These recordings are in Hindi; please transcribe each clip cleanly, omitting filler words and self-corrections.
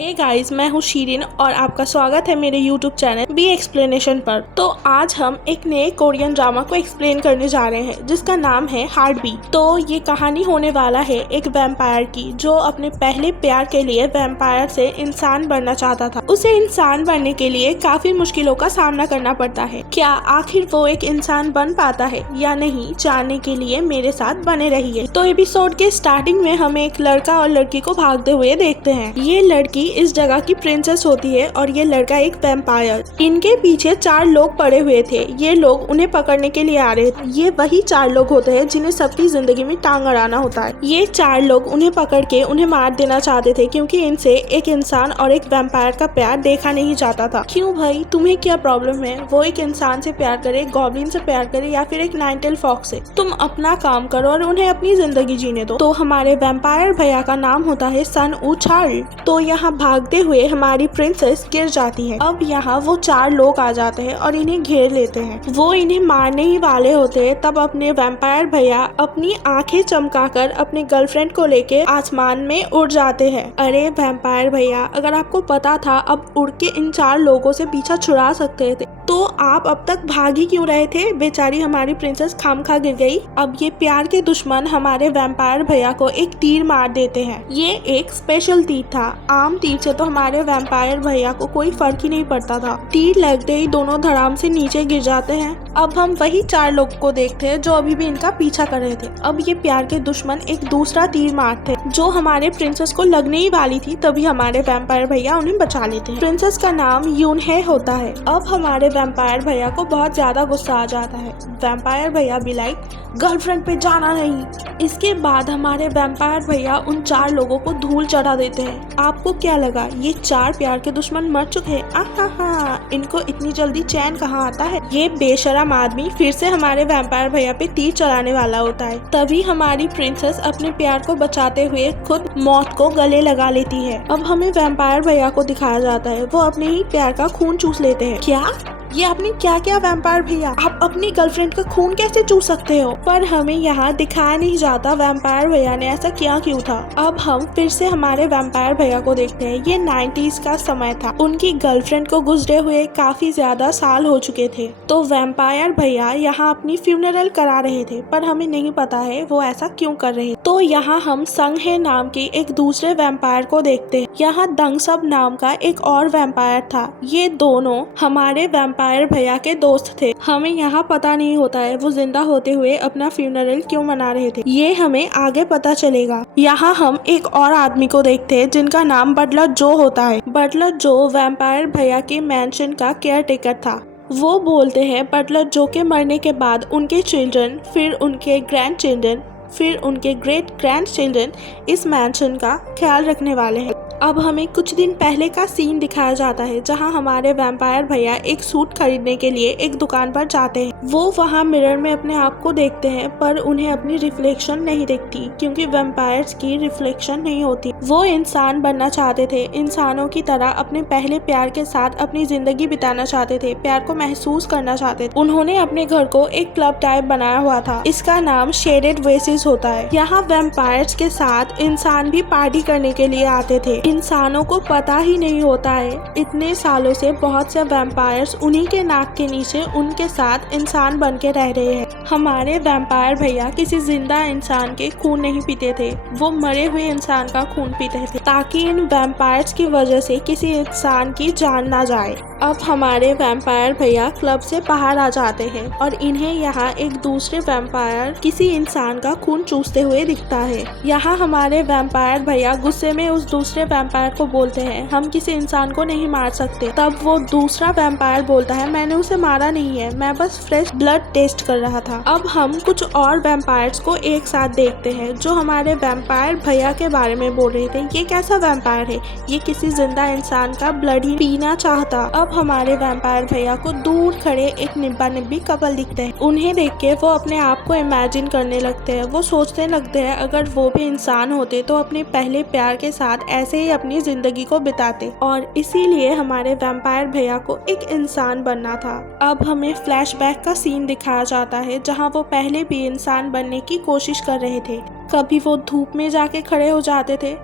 हे गाइस, मैं हूँ शीरिन और आपका स्वागत है मेरे YouTube चैनल बी एक्सप्लेनेशन पर। तो आज हम एक नए कोरियन ड्रामा को एक्सप्लेन करने जा रहे हैं जिसका नाम है हार्ट बीट। तो ये कहानी होने वाला है एक वैम्पायर की जो अपने पहले प्यार के लिए वैम्पायर से इंसान बनना चाहता था। उसे इंसान बनने के लिए काफी मुश्किलों का सामना करना पड़ता है। क्या आखिर वो एक इंसान बन पाता है या नहीं, जानने के लिए मेरे साथ बने रहिए। तो एपिसोड के स्टार्टिंग में हमें एक लड़का और लड़की को भागते हुए देखते हैं। ये लड़की इस जगह की प्रिंसेस होती है और ये लड़का एक वैम्पायर। इनके पीछे 4 लोग पड़े हुए थे। ये लोग उन्हें पकड़ने के लिए आ रहे थे। ये वही 4 लोग होते हैं जिन्हें सबकी जिंदगी में टांग अड़ाना होता है। ये 4 लोग उन्हें पकड़ के उन्हें मार देना चाहते थे क्योंकि इनसे एक इंसान और एक वैम्पायर का प्यार देखा नहीं जाता था। क्यों भाई, तुम्हें क्या प्रॉब्लम है? वो एक इंसान से प्यार करे, गॉब्लिन से प्यार करे या फिर एक नाइनटेल फॉक्स से? तुम अपना काम करो और उन्हें अपनी जिंदगी जीने दो। तो हमारे वैम्पायर भैया का नाम होता है सन ऊ चार्ल। तो यहाँ भागते हुए हमारी प्रिंसेस गिर जाती है। अब यहाँ वो 4 लोग आ जाते हैं और इन्हें घेर लेते हैं। वो इन्हें मारने ही वाले होते हैं तब अपने वैम्पायर भैया अपनी आंखें चमकाकर अपने गर्लफ्रेंड को लेके आसमान में उड़ जाते हैं। अरे वैम्पायर भैया, अगर आपको पता था अब उड़ के इन 4 लोगों से पीछा छुड़ा सकते थे तो आप अब तक भाग ही क्यों रहे थे? बेचारी हमारी प्रिंसेस खामखा गिर गई। अब ये प्यार के दुश्मन हमारे वैम्पायर भैया को एक तीर मार देते हैं। ये एक स्पेशल तीर था। आम तीर से तो हमारे वैम्पायर भैया को कोई फर्क ही नहीं पड़ता था। तीर लगते ही दोनों धड़ाम से नीचे गिर जाते हैं। अब हम वही 4 लोग को देखते हैं जो अभी भी इनका पीछा कर रहे थे। अब ये प्यार के दुश्मन एक दूसरा तीर मारते जो हमारे प्रिंसेस को लगने ही वाली थी, तभी हमारे वैम्पायर भैया उन्हें बचा लेते हैं। प्रिंसेस का नाम यूनहे होता है। अब हमारे वैम्पायर भैया को बहुत ज्यादा गुस्सा आ जाता है। वैम्पायर भैया भी लाइक गर्लफ्रेंड पे जाना नहीं। इसके बाद हमारे वैम्पायर भैया उन 4 लोगों को धूल चढ़ा देते हैं। आपको क्या लगा ये 4 प्यार के दुश्मन मर चुके हैं? इनको इतनी जल्दी चैन कहाँ आता है? ये बेशरम आदमी फिर से हमारे वैम्पायर भैया पे तीर चलाने वाला होता है। तभी हमारी प्रिंसेस अपने प्यार को बचाते हुए खुद मौत को गले लगा लेती है। अब हमें वैम्पायर भैया को दिखाया जाता है वो अपने ही प्यार का खून चूस लेते हैं। क्या ये आपने क्या किया वैम्पायर भैया? आप अपनी गर्लफ्रेंड का खून कैसे चूस सकते हो? पर हमें यहाँ दिखाया नहीं जाता वैम्पायर भैया ने ऐसा किया क्यों था। अब हम फिर से हमारे वैम्पायर भैया को देखते हैं। ये 90s का समय था। उनकी गर्लफ्रेंड को गुजरे हुए काफी ज्यादा साल हो चुके थे। तो वैम्पायर भैया यहाँ अपनी फ्यूनरल करा रहे थे पर हमें नहीं पता है वो ऐसा क्यों कर रहे। तो यहाँ हम संघे नाम के एक दूसरे वैम्पायर को देखते हैं। यहाँ दंगसब नाम का एक और वैम्पायर था। ये दोनों हमारे वैम्पायर भैया के दोस्त थे। हमें यहाँ पता नहीं होता है वो जिंदा होते हुए अपना फ्यूनरल क्यों मना रहे थे। ये हमें आगे पता चलेगा। यहाँ हम एक और आदमी को देखते हैं जिनका नाम बटलर जो होता है। बटलर जो वैम्पायर भैया के मैंशन का केयर टेकर था। वो बोलते हैं बटलर जो के मरने के बाद उनके चिल्ड्रन, फिर उनके ग्रैंड चिल्ड्रन, फिर उनके ग्रेट ग्रैंड चिल्ड्रन इस मैंशन का ख्याल रखने वाले हैं। अब हमें कुछ दिन पहले का सीन दिखाया जाता है जहां हमारे वैम्पायर भैया एक सूट खरीदने के लिए एक दुकान पर जाते हैं। वो वहां मिरर में अपने आप को देखते हैं पर उन्हें अपनी रिफ्लेक्शन नहीं दिखती क्योंकि वैम्पायर्स की रिफ्लेक्शन नहीं होती। वो इंसान बनना चाहते थे, इंसानों की तरह अपने पहले प्यार के साथ अपनी जिंदगी बिताना चाहते थे, प्यार को महसूस करना चाहते थे। उन्होंने अपने घर को एक क्लब टाइप बनाया हुआ था। इसका नाम शेडेड वेसिस होता है। यहाँ वैम्पायर्स के साथ इंसान भी पार्टी करने के लिए आते थे। इंसानों को पता ही नहीं होता है इतने सालों से बहुत से वैम्पायर्स उन्हीं के नाक के नीचे उनके साथ इंसान बन के रह रहे हैं। हमारे वैम्पायर भैया किसी जिंदा इंसान के खून नहीं पीते थे, वो मरे हुए इंसान का खून पीते थे ताकि इन वैम्पायर्स की वजह से किसी इंसान की जान ना जाए। अब हमारे वैम्पायर भैया क्लब से बाहर आ जाते हैं और इन्हें यहाँ एक दूसरे वैम्पायर किसी इंसान का खून चूसते हुए दिखता है। यहाँ हमारे वैम्पायर भैया गुस्से में उस दूसरे वैम्पायर को बोलते हैं हम किसी इंसान को नहीं मार सकते। तब वो दूसरा वैम्पायर बोलता है मैंने उसे मारा नहीं है, मैं बस फ्रेश ब्लड टेस्ट कर रहा था। अब हम कुछ और वैम्पायर्स को एक साथ देखते हैं जो हमारे वैम्पायर भैया के बारे में बोल रहे थे। ये कैसा वैम्पायर है? ये किसी जिंदा इंसान का ब्लड ही पीना चाहता। अब हमारे वैम्पायर भैया को दूर खड़े एक निब्बा निब्बी कपल दिखते हैं। उन्हें देख के वो अपने आप को इमेजिन करने लगते हैं। वो सोचने लगते हैं अगर वो भी इंसान होते तो अपने पहले प्यार के साथ ऐसे ही अपनी जिंदगी को बिताते और इसीलिए हमारे वैम्पायर भैया को एक इंसान बनना था। अब हमें फ्लैशबैक का सीन दिखाया जाता है जहाँ वो पहले भी इंसान बनने की कोशिश कर रहे थे। कभी वो धूप में जाके खड़े हो जाते थे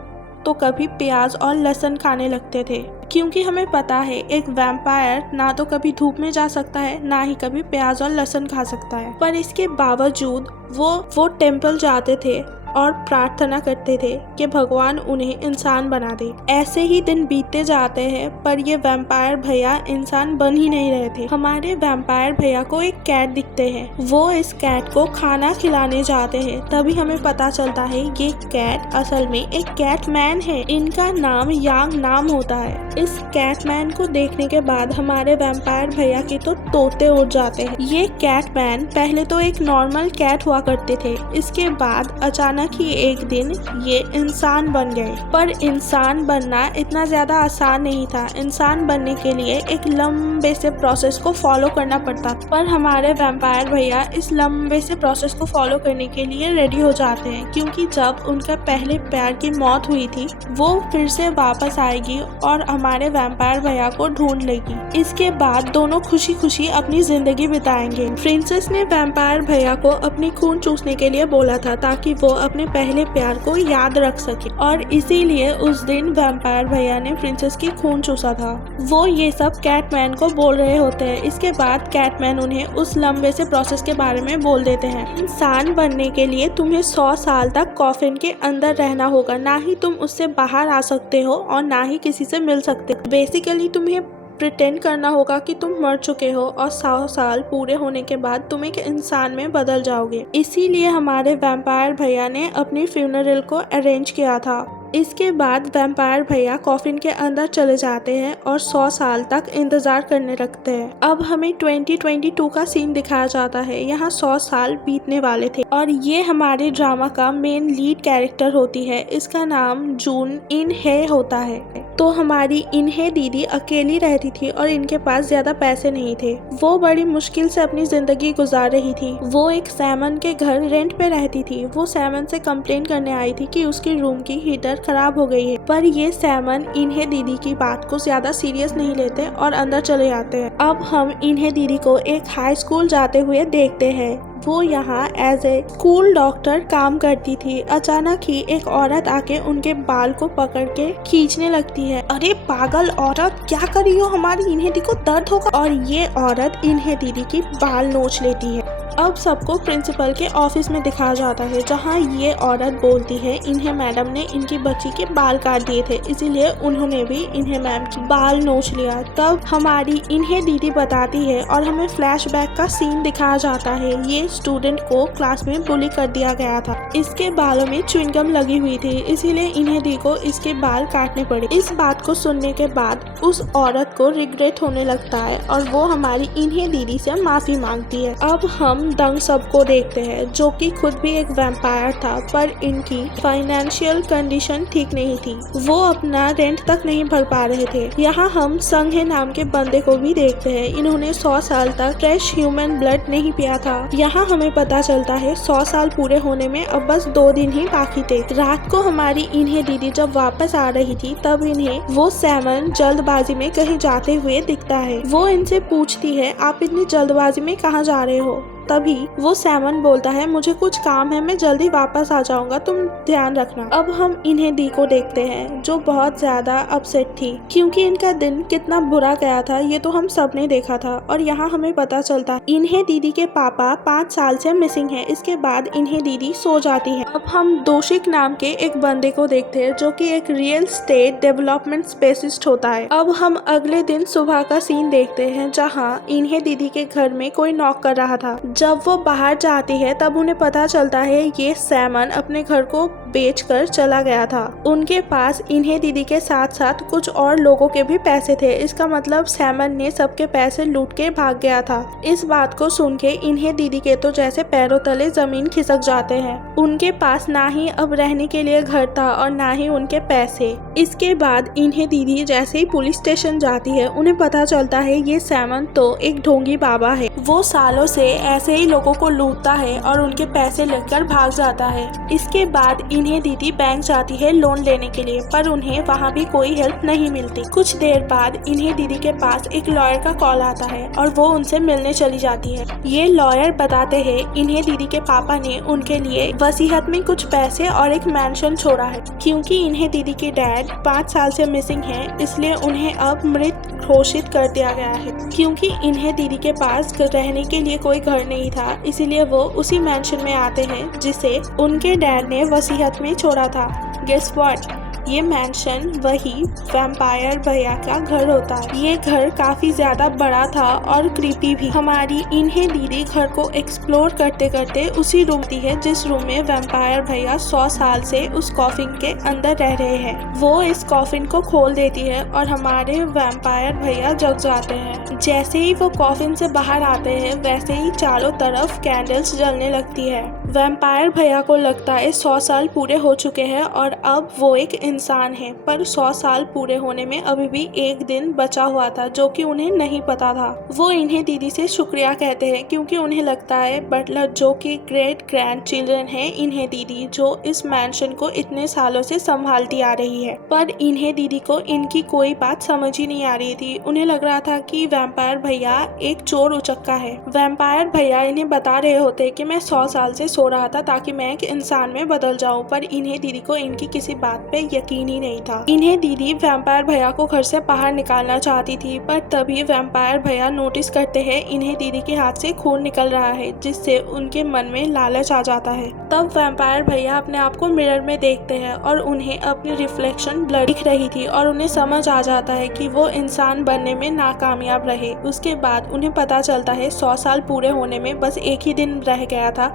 तो कभी प्याज और लहसुन खाने लगते थे, क्योंकि हमें पता है एक वैम्पायर ना तो कभी धूप में जा सकता है ना ही कभी प्याज और लहसुन खा सकता है। पर इसके बावजूद वो टेम्पल जाते थे और प्रार्थना करते थे कि भगवान उन्हें इंसान बना दे। ऐसे ही दिन बीतते जाते हैं, पर ये वैम्पायर भैया इंसान बन ही नहीं रहे थे। हमारे वैम्पायर भैया को एक कैट दिखते हैं, वो इस कैट को खाना खिलाने जाते हैं। तभी हमें पता चलता है ये कैट असल में एक कैटमैन है। इनका नाम यांग नाम होता है। इस कैटमैन को देखने के बाद हमारे वैम्पायर भैया के तो तोते उड़ जाते हैं। ये कैटमैन पहले तो एक नॉर्मल कैट हुआ करते थे, इसके बाद अचानक ही एक दिन ये इंसान बन गए। पर इंसान बनना इतना ज्यादा आसान नहीं था। इंसान बनने के लिए एक लंबे से प्रोसेस को फॉलो करना पड़ता, पर हमारे वैम्पायर भैया इस लंबे से प्रोसेस को फॉलो करने के लिए रेडी हो जाते हैं, क्योंकि जब उनका पहले प्यार की मौत हुई थी वो फिर से वापस आएगी और हमारे वैम्पायर भैया को ढूंढ लेगी। इसके बाद दोनों खुशी खुशी अपनी जिंदगी बिताएंगे। प्रिंसेस ने वैम्पायर भैया को अपनी खून चूसने के लिए बोला था ताकि वो अपने पहले प्यार को याद रख सके, और इसीलिए उस दिन वैम्पायर भैया ने प्रिंसेस की खून चूसा था। वो ये सब कैटमैन को बोल रहे होते हैं। इसके बाद कैटमैन उन्हें उस लंबे से प्रोसेस के बारे में बोल देते हैं। इंसान बनने के लिए तुम्हें 100 साल तक कॉफिन के अंदर रहना होगा, ना ही तुम उससे बाहर आ सकते हो और ना ही किसी से मिल सकते हो। बेसिकली तुम्हें प्रिटेंड करना होगा कि तुम मर चुके हो और 100 साल पूरे होने के बाद तुम एक इंसान में बदल जाओगे। इसीलिए हमारे वैम्पायर भैया ने अपनी फ्यूनरल को अरेंज किया था। इसके बाद वैम्पायर भैया कॉफिन के अंदर चले जाते हैं और 100 साल तक इंतजार करने लगते हैं। अब हमें 2022 का सीन दिखाया जाता है। यहाँ 100 साल बीतने वाले थे और ये हमारे ड्रामा का मेन लीड कैरेक्टर होती है। इसका नाम जून इन हे होता है। तो हमारी इन्हे दीदी अकेली रहती थी और इनके पास ज्यादा पैसे नहीं थे। वो बड़ी मुश्किल से अपनी जिंदगी गुजार रही थी। वो एक सैमन के घर रेंट पे रहती थी। वो सैमन से कंप्लेन करने आई थी कि उसके रूम की हीटर खराब हो गई है, पर ये सैमन इन्हे दीदी की बात को ज्यादा सीरियस नहीं लेते और अंदर चले जाते हैं। अब हम इन्हे दीदी को एक हाई स्कूल जाते हुए देखते हैं। वो यहाँ एज ए स्कूल डॉक्टर काम करती थी। अचानक ही एक औरत आके उनके बाल को पकड़ के खींचने लगती है। अरे पागल औरत, क्या कर रही हो? हमारी इन्हे दीदी को दर्द होगा। और ये औरत इन्हे दीदी की बाल नोच लेती है। अब सबको प्रिंसिपल के ऑफिस में दिखाया जाता है, जहाँ ये औरत बोलती है इन्हें मैडम ने इनकी बच्ची के बाल काट दिए थे, इसीलिए उन्होंने भी इन्हें मैम की बाल नोच लिया। तब हमारी इन्हें दीदी बताती है और हमें फ्लैशबैक का सीन दिखाया जाता है। ये स्टूडेंट को क्लास में बुली कर दिया गया था। इसके बालों में च्युइंगम लगी हुई थी, इसीलिए इन्हें दी को इसके बाल काटने पड़े। इस बात को सुनने के बाद उस औरत को रिग्रेट होने लगता है और वो हमारी इन्हें दीदी से माफी मांगती है। अब हम दंग सबको देखते हैं, जो कि खुद भी एक वैम्पायर था, पर इनकी फाइनेंशियल कंडीशन ठीक नहीं थी। वो अपना रेंट तक नहीं भर पा रहे थे। यहाँ हम संघे नाम के बंदे को भी देखते हैं। इन्होंने 100 साल तक फ्रेश ह्यूमन ब्लड नहीं पिया था। यहाँ हमें पता चलता है 100 साल पूरे होने में अब बस 2 दिन ही बाकी थे। रात को हमारी इन्हें दीदी जब वापस आ रही थी, तब इन्हें वो सैमन जल्दबाजी में कहीं जाते हुए दिखता है। वो इनसे पूछती है, आप इतनी जल्दबाजी में कहाँ जा रहे हो? तभी वो सैमन बोलता है, मुझे कुछ काम है, मैं जल्दी वापस आ जाऊंगा, तुम ध्यान रखना। अब हम इन्हें दी को देखते हैं, जो बहुत ज्यादा अपसेट थी, क्योंकि इनका दिन कितना बुरा गया था ये तो हम सब ने देखा था। और यहाँ हमें पता चलता इन्हें दीदी के पापा 5 साल से मिसिंग है। इसके बाद इन्हें दीदी सो जाती है। अब हम दोशिक नाम के एक बंदे को देखते हैं, जो कि एक रियल स्टेट डेवलपमेंट स्पेसिस्ट होता है। अब हम अगले दिन सुबह का सीन देखते हैं, जहाँ इन्हें दीदी के घर में कोई नॉक कर रहा था। जब वो बाहर जाती है तब उन्हें पता चलता है ये सैमन अपने घर को बेचकर चला गया था। उनके पास इन्हें दीदी के साथ साथ कुछ और लोगों के भी पैसे थे। इसका मतलब सैमन ने सबके पैसे लूट के भाग गया था। इस बात को सुन के इन्हें दीदी के तो जैसे पैरों तले जमीन खिसक जाते हैं। उनके पास ना ही अब रहने के लिए घर था और ना ही उनके पैसे। इसके बाद इन्हें दीदी जैसे ही पुलिस स्टेशन जाती है, उन्हें पता चलता है ये सैमन तो एक ढोंगी बाबा है। वो सालों से ऐसे ही लोगों को लूटता है और उनके पैसे लेकर भाग जाता है। इसके बाद इन्हें दीदी बैंक जाती है लोन लेने के लिए, पर उन्हें वहाँ भी कोई हेल्प नहीं मिलती। कुछ देर बाद इन्हें दीदी के पास एक लॉयर का कॉल आता है और वो उनसे मिलने चली जाती है। ये लॉयर बताते हैं इन्हें दीदी के पापा ने उनके लिए वसीयत में कुछ पैसे और एक मैंशन छोड़ा है क्योंकि इन्हें दीदी के डैड 5 साल से मिसिंग हैं, इसलिए उन्हें अब मृत घोषित कर दिया गया है। क्योंकि इन्हें दीदी के पास रहने के लिए कोई घर नहीं था, इसीलिए वो उसी मैंशन में आते हैं जिसे उनके डैड ने वसीयत में छोड़ा था। गेस व्हाट, ये मैंशन वही वैम्पायर भैया का घर होता है। ये घर काफी ज्यादा बड़ा था और क्रीपी भी। हमारी इन्हें दीदी घर को एक्सप्लोर करते करते उसी रूम थी है जिस रूम में वैम्पायर भैया 100 साल से उस कॉफिन के अंदर रह रहे हैं। वो इस कॉफिन को खोल देती है और हमारे वैम्पायर भैया जग जाते हैं। जैसे ही वो कॉफिन से बाहर आते हैं वैसे ही चारों तरफ कैंडल्स जलने लगती है। वैम्पायर भैया को लगता है 100 साल पूरे हो चुके हैं और अब वो एक इंसान है, पर 100 साल पूरे होने में अभी भी एक दिन बचा हुआ था जो कि उन्हें नहीं पता था। वो इन्हें दीदी से शुक्रिया कहते हैं क्योंकि उन्हें लगता है बटलर जो कि ग्रेट ग्रैंड चिल्ड्रन है इन्हें दीदी जो इस मैंशन को इतने सालों से संभालती आ रही है। पर इन्हें दीदी को इनकी कोई बात समझ ही नहीं आ रही थी। उन्हें लग रहा था कि वैम्पायर भैया एक चोर उचक्का है। वैम्पायर भैया इन्हें बता रहे होते कि मैं 100 साल से सो रहा था ताकि मैं एक इंसान में बदल जाऊं, पर इन्हें दीदी को इनकी किसी बात पे यकीन ही नहीं था। इन्हें दीदी वैम्पायर भैया को घर से बाहर निकालना चाहती थी, पर तभी वैम्पायर भैया नोटिस करते हैं इन्हें दीदी के हाथ से खून निकल रहा है, जिससे उनके मन में लालच आ जाता है। तब वैम्पायर भैया अपने आप को मिरर में देखते हैं और उन्हें अपनी रिफ्लेक्शन ब्लर दिख रही थी और उन्हें समझ आ जाता है कि वो इंसान बनने में नाकामयाब रहे। उसके बाद उन्हें पता चलता है 100 साल पूरे होने में बस एक ही दिन रह गया था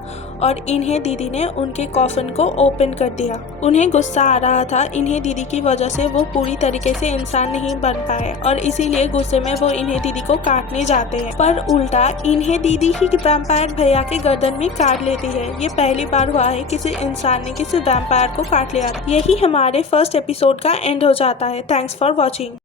और इन्हें दीदी ने उनके कॉफिन को ओपन कर दिया। उन्हें गुस्सा आ रहा था इन्हें दीदी की वजह से वो पूरी तरीके से इंसान नहीं बन पाए और इसीलिए गुस्से में वो इन्हें दीदी को काटने जाते हैं, पर उल्टा इन्हें दीदी ही वैम्पायर भैया के गर्दन में काट लेती है। ये पहली बार हुआ है किसी इंसान ने किसी वैम्पायर को काट लिया। यही हमारे फर्स्ट एपिसोड का एंड हो जाता है। Thanks for watching.